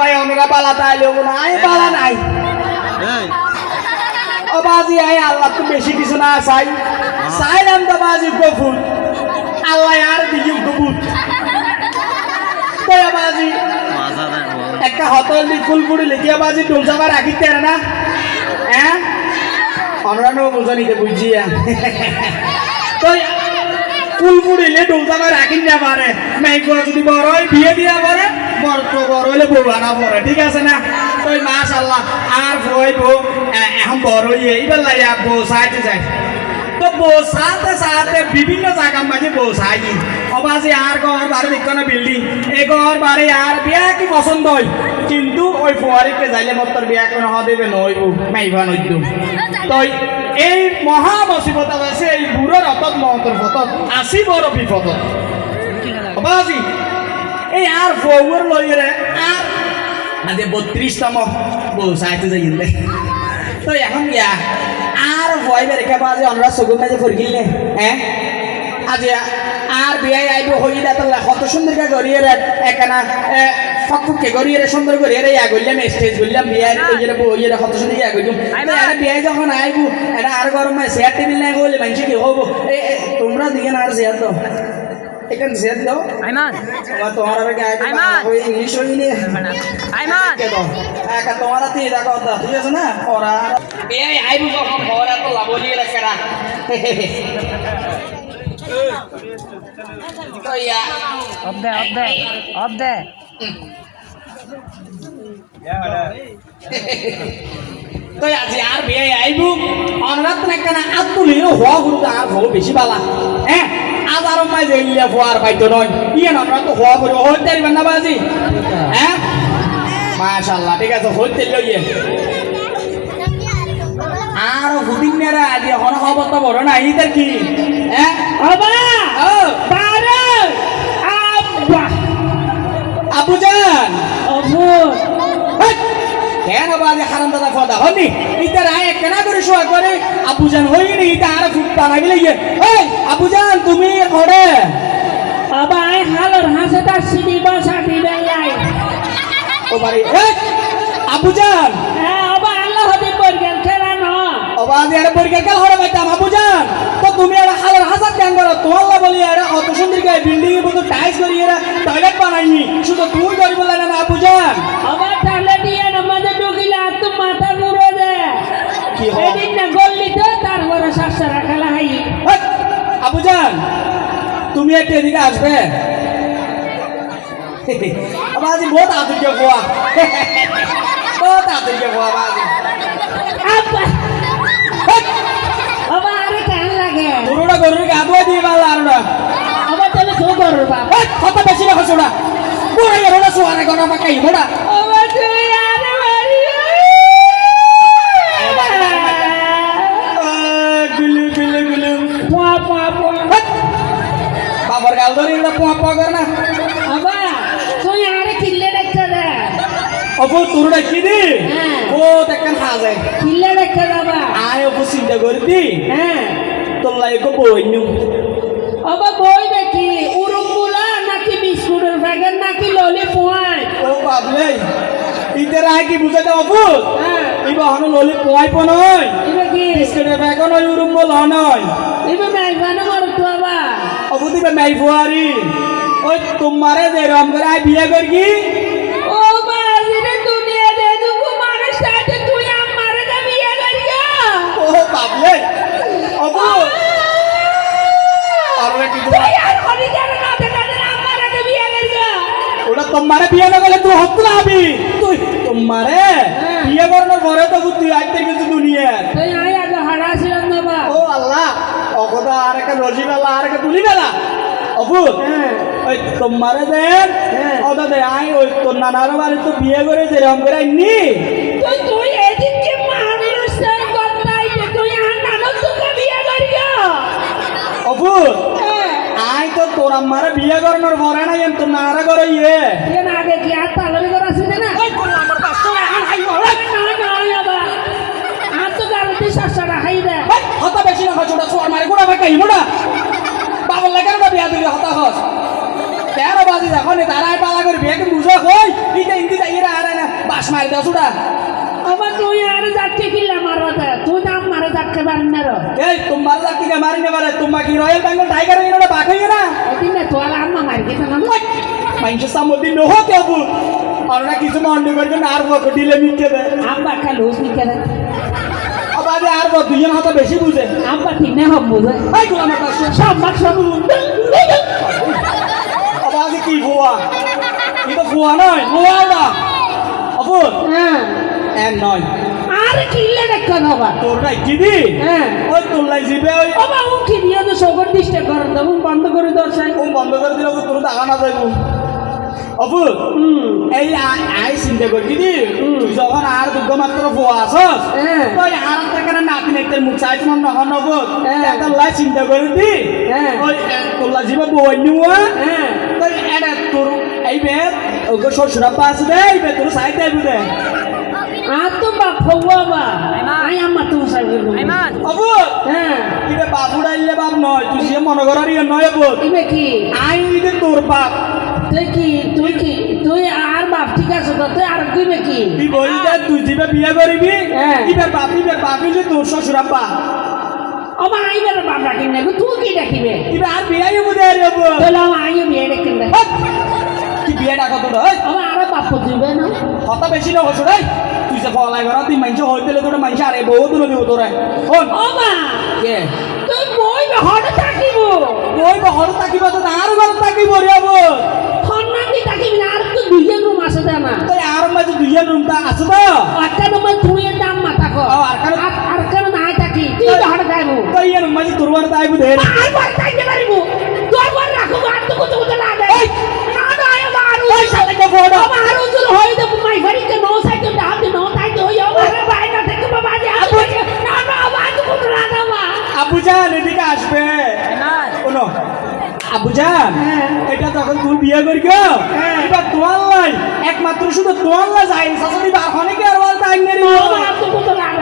ভাই আমরা পালা তাইলে না আই পালা নাই ও বাজি আই আল্লাহ তো বেশি কিছু না চাই চাইলাম তো বাজি গফুর আল্লাহ আর দিকে গফুর তো বাজি একটা হতল দি ফুলপুরি লিখিয়া বাজি ডুমসাবা রাখিতে না হ্যাঁ অনরানো বুঝানিতে বুঝিয়া তো ফুলপুরিলে ডুমসাবা রাখিন না পারে মেঘগুলো যদি বড় হয় বিয়ে দিয়া পারে বড় বড় হইলে বউ আনা পড়ে ঠিক আছে না তো মাশাআল্লাহ আর বই বউ এখন বড় হইয়ে এইবার লাইয়া বউ সাইতে যায় তো বউ সাথে সাথে বিভিন্ন জায়গা মাঝে বউ সাই অবাজে আর ঘর বাড়ি দেখো বিল্ডিং এই ঘর বাড়ি আর বিয়া কি পছন্দ হয় কিন্তু ওই ফুয়ারিকে যাইলে মতর বিয়া কোনো হদেবে নইব মাইবা নইদ তো এই মহা মুসিবত আছে এই বুড়োর অতত মহতর ফতত আসি বড় বিপদ অবাজি এই আর বউর লইরে আর মানে 32তম বউ সাইতে যাই তো এখন গিয়া আর ভয় বেড়ে বাজে আমরা চকুর মাঝে ফুরকিলে হ্যাঁ আজ আর বিয়াই আইব হইলে তাহলে কত সুন্দর গড়িয়ে একখানা ফকফকে গড়িয়ে সুন্দর গড়িয়ে ইয়া করলাম স্টেজ করলাম বিয়াই বইয়ে কত সুন্দর ইয়া করলাম বিয়াই যখন আইব এটা আর গরম চেয়ার টেবিল নাই বলে মানুষ কি হবো তোমরা দিকে না আর চেয়ার দাও এখানে চেয়ার দাও তোমার ইংলিশ হইলে তোমার হাতে এটা কথা ঠিক আছে না ওরা বিয়াই আইব যখন ওরা তো লাভলিয়ে রাখা তো ইয়া অব দে তো আজি আর বিয়াই আইব অনরাত না কেন আতুলিও হওয়া গুরু আর হো বেশি বালা হ্যাঁ আজ আর মাই যাইলে হওয়ার পাইতো নয় ইয়ে আমরা তো হওয়া করি হইতে পারবেন না বাজি হ্যাঁ মাশাআল্লাহ ঠিক আছে হইতে লইয়ে আর হুদিন মেরা আজ হন খবর তো বড় না ইদার কি হ্যাঁ বাবা ও বারে আব্বা আবুজান আবু কেন বাজে হারাম দাদা ফদা হনি ইদার আয় কেন করে শোয়া করে আবুজান হইনি ইদা আর ফুট পানাবি লইয়ে এই আবুজান তুমি ওরে বাবা আয় হালর হাসেটা সিডি বসা দিবে লাই ও বাড়ি এই আবুজান হ্যাঁ বাবা আল্লাহ হদি পরগেল খেলা না বাজে আর পরীক্ষা কাল হরে বাইতাম আবুজান তো তুমি আর হালর হাসাত কেন করো তোমাল্লা বলি আর কত সুন্দর গায় বিল্ডিং এর মতো টাইলস করিয়ে টয়লেট বানাইনি শুধু তুই করিব লাগে না আবুজান বাবা তাহলে দিয়ে নামাজে ঢুকিলে আর তো মাথা মুড়ে দে কি হয় এদিন না গল্লিতে তারপরে শাসরা খেলা হাই আবুজান তুমি একটু এদিকে আসবে বাজি বহুত আদুরকে বুয়া বহুত আদুরকে বুয়া বাজি আব্বা বাবা আরে কেন লাগে গরুটা গরুর গাদুয়া দিয়ে বালা আরুটা বাবা তাহলে তো করো বাবা কত বেশি না হসুড়া বুড়া এরোটা সুয়ারে গনা পাকাই মোড়া বাবা তুই আরে মারি গুলু গুলু গুলু পোয়া পোয়া পোয়া বাবার গাল ধরে এটা পোয়া পোয়া করে না বাবা তুই আরে কিল্লে দেখতে দে অপু তোরটা কি দি হ্যাঁ ও দেখেন হাজে কিল্লে দেখতে বাবা আয় অপু চিন্তা করে দি হ্যাঁ তোর লাগে বইনু বাবা বই দেখি উরুমগুলা নাকি বিস্কুটের প্যাকেট নাকি ললি পোয়াই ও বাবলে ইদের আয় কি বুঝাতে অপু হ্যাঁ এই বাহন ললি পোয়াই পনয় এটা কি বিস্কুটের ব্যাগ নয় উরুম বল নয় এটা মেঘবানো করো তো বাবা অপু দিবে মাই ফুয়ারি ওই তোমারে যে রম করে আয় বিয়ে করবি ও বাজিরে দুনিয়া দে দুকু মানুষ সাথে তুই আমারে দা বিয়ে করিয়া ও বাবলে অপু আরে কি তুই আর করি জানা না দেখা না আমারে দা বিয়ে করিয়া ওটা তোমারে বিয়ে না করলে তুই হত না হবি তুই তোমারে বিয়ে করানোর পরে তো তুই আইতে গেছিস দুনিয়া তুই আয় আজ হারাছিলাম না বা ও আল্লাহ অগদা আর একটা রজি বেলা আর একটা তুলি বেলা অপু হ্যাঁ ওই তোমারে দেন ওটা দে আই ওই তোর নানার বাড়ি তো বিয়ে করে যেরকম করে আইনি তুই তুই এদিকে মানুষ সাই কথাই যে তুই আর নানক তোকে বিয়ে করিয়া অপু আই তো তোর আমারে বিয়ে করানোর পরে না তোর নানারা করে ইয়ে এর আগে কি আর তালবি করা ছিল না ওই কোন আমার পাঁচশো এখন হাই বলে না বাবা আর তো গালতি শাসরা হাই দে হত বেশি না হচ্ছে ওটা সোয়ার মারে গোড়া ফাঁকা ইমোটা বাবার লাগার বিয়া দিবি হতা হস তেরো বাজি এখন তারাই পালা করে বিয়ে বুঝে কই ইটা ইন্দি যাই এরা আর না বাস মারি দাও সুডা আমার তুই আর যাচ্ছে কিল্লা মারতে তুই না মারে যাচ্ছে পারেন না রে এই তোমার জাতি কে মারি না পারে তোমা কি রয়্যাল বেঙ্গল টাইগার এরা বাক হই না ওদিন না তোর আম্মা মারি গেছে না মাইন্স সামদি নো হতে আবু আর না কিছু মন্ডি করে না আর বক দিলে মিটকে দে আব্বা কা লুজ নি করে আবাদে আর বক দুজন হাতে বেশি বুঝে আব্বা ঠিক না হব বুঝে এই গুলা আমার কাছে সব মাক সব আবাদে কি হুয়া কি তো হুয়া নয় হুয়া না আবু হ্যাঁ এন নয় আর কিল্লা দেখা বাবা তোর নাই কি দি হ্যাঁ ওই তোর লাই জিবে ওই বাবা ও কি দিয়ে তো সগর ডিস্টার্ব করে দাও বন্ধ করে দর্শাই ও বন্ধ করে দিলে তোর টাকা না যাইব অবু এই আই চিন্তা করি দি তুই যখন আর দুর্গ মাত্র ফুয়া আসস হ্যাঁ তুই আর টাকা নাতি নাইতে মুখ চাইছ না নহন নবু হ্যাঁ। একটা লাই চিন্তা করে দি হ্যাঁ। ওই তোর লাই জিবে বই নিওয়া হ্যাঁ তুই এটা তোর এই বে ওগো শ্বশুরা পাস দে এই বে তোর সাইড দেব দে আর তো বাপ হওয়া বা আই আম্মা তো সাইবে অবু হ্যাঁ ইবে বাবুড়া ইলে বাপ নয় তুই যে মনে করার ইয়ে নয় অবু ইবে কি আই ইদে তোর বাপ তুই আর বাপ ঠিক আছে তো তুই আর কইবে কি তুই বলি দে তুই জিবে বিয়ে করবি হ্যাঁ। ইবে বাপি যে তোর শ্বশুরা পা আমা আইবে বাপ ডাকিন না তুই কি ডাকিবে ইবে আর বিয়ে হবো দে রে অবু তাহলে আমা আইও বিয়ে ডাকিন না কি বিয়ে ডাকা তোর ওই আমা আর বাপ দিবে না কথা বেশি না হচ্ছে রে তুই যে ফলাই করা তুই মাইনছে হইতে তোর মাইনছে আরে বউ তুলে দিব তোরে শোন আমা কে তুই বই হট থাকিব ওই বহর তাকিব তো আর ঘর তাকিব রে অবু সম্মান দি থাকিবি না আর তো দুইজন রুম আছে না তুই আর মাঝে দুইজন রুমটা আছে তো একটা নম্বর তুই দাম মাথা কো ও, আর কারো- আর কেন নাই থাকি তুই হট খাইবো তুই এর মাঝে তোর বার তাইব দে রে আর বার থাকতে পারিব তোর বার রাখো আর তো কত কত লাগে না না আমার ওই সাথে কে বড় আমার উজুর হই দে মাই বাড়িতে নো সাইতে দাও দে নো সাইতে হই আমার বাইরে থেকে বাবা যে না না আবার তো কত লাগে মা আবুজান এদিকে আসবে শোনো আবুজান হ্যাঁ। এটা যখন তুই বিয়ে করি গো হ্যাঁ। এটা তোয়াল লাই একমাত্র শুধু তোয়াল লাই যাই শাশুড়ি বার হনে কি আর বল তাই নেরি আমার তো কত লাগে